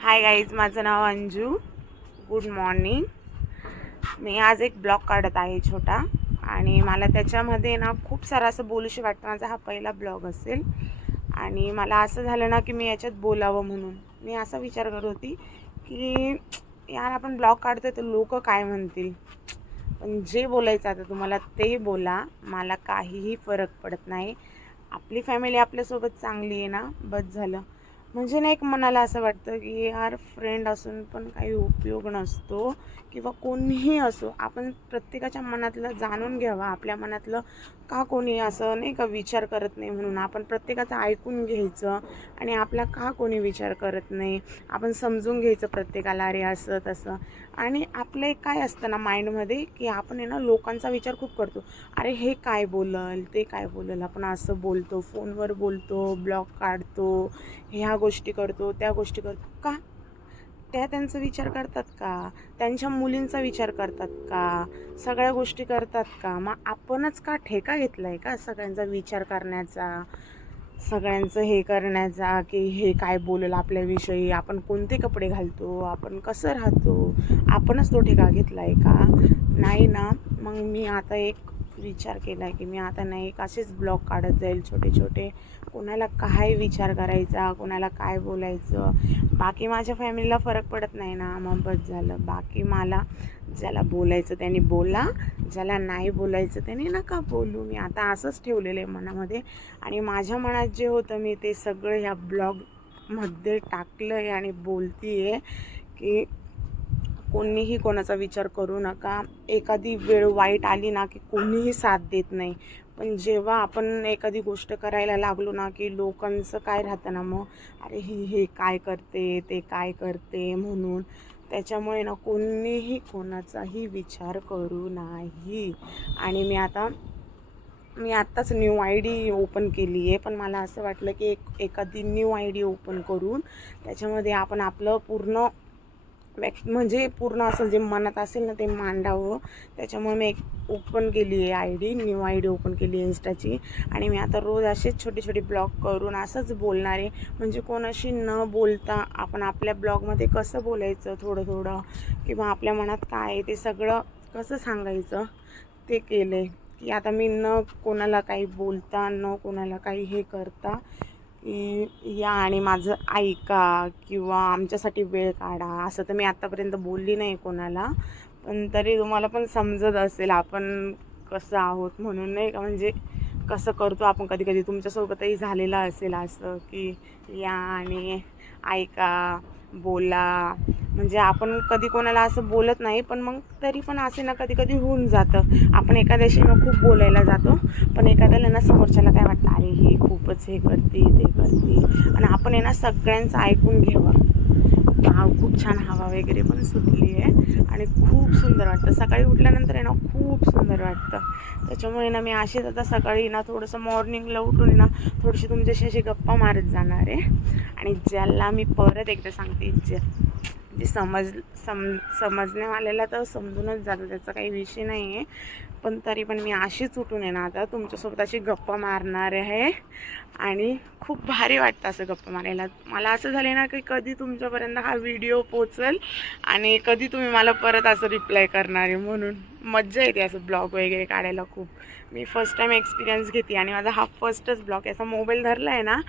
हाय guys, माझं नाव Anju. Good morning. मी आज एक ब्लॉग काढत आहे छोटा, आणि मला त्याच्यामध्ये ना खूप सारं असं बोलूशी वाटतं. माझा हा पहिला ब्लॉग असेल आणि मला असं झालं ना की मी याच्यात बोलावं म्हणून मी असा विचार करत होती की यार आपण ब्लॉग काढतोय तर लोक काय म्हणतील. पण जे बोलायचं आता तुम्हाला ते बोला, मला काहीही फरक पडत नाही. आपली फॅमिली आपल्यासोबत चांगली आहे ना, बस झालं. म्हणजे ना एक मनाला असं वाटतं की यार फ्रेंड असून पण काही उपयोग नसतो, किंवा कोणीही असो, आपण प्रत्येकाच्या मनातलं जाणून घ्यावा. आपल्या मनातलं का कोणी असं नाही का विचार करत नाही, म्हणून आपण प्रत्येकाचं ऐकून घ्यायचं. आणि आपला का कोणी विचार करत नाही आपण समजून घ्यायचं प्रत्येकाला, अरे असं तसं. आणि आपलं एक काय असतं ना माइंडमध्ये की आपण आहे ना लोकांचा विचार खूप करतो. अरे हे काय बोलल, ते काय बोलल, आपण असं बोलतो, फोनवर बोलतो, ब्लॉग काढतो, ह्या गोष्टी करतो, त्या गोष्टी करतो का? त्या त्यांचा विचार करतात का? त्यांच्या मुलींचा विचार करतात का? सगळ्या गोष्टी करतात का? मग आपणच का ठेका घेतला आहे का सगळ्यांचा विचार करण्याचा, सगळ्यांचं हे करण्याचा की हे काय बोलेल आपल्याविषयी, आपण कोणते कपडे घालतो, आपण कसं राहतो, आपणच तो ठेका घेतला आहे का? नाही ना. मग मी आता एक विचार केला आहे की मी आता नाही एक असेच ब्लॉग काढत जाईल छोटे छोटे. कोणाला काय विचार करायचा, कोणाला काय बोलायचं, बाकी माझ्या फॅमिलीला फरक पडत नाही ना, मग बस झालं. बाकी मला ज्याला बोलायचं त्यांनी बोला, ज्याला नाही बोलायचं त्याने नका बोलू. मी आता असंच ठेवलेलं आहे मनामध्ये, आणि माझ्या मनात जे होतं मी ते सगळं ह्या ब्लॉगमध्ये टाकलं आहे आणि बोलती आहे की कोणीही कोणाचा विचार करू नका. एखादी वेळ वाईट आली ना की कोणीही साथ देत नाही, पण जेव्हा आपण एखादी गोष्ट करायला लागलो ना की लोकांचं काय राहतं ना, मग अरे हे काय करते, ते काय करते म्हणून. त्याच्यामुळे ना कोणीही कोणाचाही विचार करू नाही. आणि मी आत्ताच न्यू आय डी ओपन केली आहे, पण मला असं वाटलं की एखादी न्यू आय डी ओपन करून त्याच्यामध्ये आपण आपलं पूर्ण म्हणजे पूर्ण असं जे मनात असेल ना ते मांडावं. त्याच्यामुळे मी एक ओपन केली आहे I D, new I D open केली आहे इंस्टाची. आणि मी आता रोज असेच छोटे छोटे ब्लॉग करून असंच बोलणार आहे. म्हणजे कोणाशी न बोलता आपण आपल्या ब्लॉगमध्ये कसं बोलायचं थोडं थोडं, किंवा आपल्या मनात काय आहे ते सगळं कसं सांगायचं ते केलं आहे. की आता मी न कोणाला काही बोलता, न कोणाला काही हे करता या आणि माझं ऐका किंवा आमच्यासाठी वेळ काढा, असं तर मी आत्तापर्यंत बोलली नाही कोणाला. पण तरी तुम्हाला पण समजत असेल आपण कसं आहोत म्हणून, नाही का. म्हणजे कसं करतो आपण, कधी कधी तुमच्यासोबतही झालेलं असेल असं की या आणि ऐका, बोला. म्हणजे आपण कधी कोणाला असं बोलत नाही, पण मग तरी पण असे ना कधी कधी होऊन जातं. आपण एखाद्याशी मग खूप बोलायला जातो, पण एखाद्याला ना समोरच्याला काय वाटतं, अरे ही खूपच हे करते ते करते. आणि आपण आहे ना सगळ्यांचं ऐकून घ्यावं. खूप छान हवा वगैरे पण सुटली आहे आणि खूप सुंदर वाटतं. सकाळी उठल्यानंतर आहे ना खूप सुंदर वाटतं. त्याच्यामुळे ना मी अशीच आता सकाळी ना थोडंसं मॉर्निंगला उठून ना थोडीशी तुमच्याशी अशी गप्पा मारत जाणार आहे. आणि ज्याला मी परत एकदा सांगते, जे समजण्यावाल्याला तर समजूनच जातं, त्याचा काही विषय नाही आहे. पण तरी पण मी अशीच उठून आहे ना आता तुमच्यासोबत अशी गप्पा मारणार आहे. आणि खूप भारी वाटतं असं गप्पा मारायला. मला असं झालं ना की कधी तुमच्यापर्यंत हा व्हिडिओ पोचेल आणि कधी तुम्ही मला परत असं रिप्लाय करणार आहे. म्हणून मज्जा येते असं ब्लॉग वगैरे काढायला खूप. मी फर्स्ट टाईम एक्सपिरियन्स घेते आणि माझा हा फर्स्टच ब्लॉग. असा मोबाईल धरला आहे ना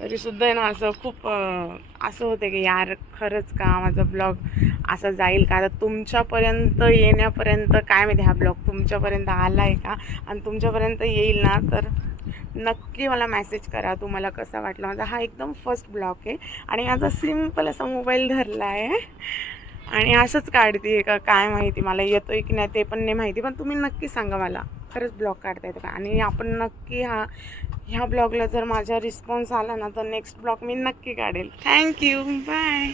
तरीसुद्धा आहे ना असं खूप असं होतं की यार खरंच का माझा ब्लॉग असा जाईल का. आता तुमच्यापर्यंत येण्यापर्यंत काय माहिती हा ब्लॉग तुमच्यापर्यंत आला आहे का, आणि तुमच्यापर्यंत येईल ना तर नक्की मला मेसेज करा तुम्हाला कसा वाटला. माझा हा एकदम फर्स्ट ब्लॉग आहे आणि माझा सिम्पल असा मोबाईल धरला आहे आणि असंच काढते का काय माहिती, मला येतोय की नाही ते पण नाही माहिती. पण तुम्ही नक्की सांगा मला खरंच ब्लॉग काढता येतं का. आणि आपण नक्की ह्या ब्लॉगला जर माझा रिस्पॉन्स आला ना तर नेक्स्ट ब्लॉग मी नक्की काढेल. Thank you, bye.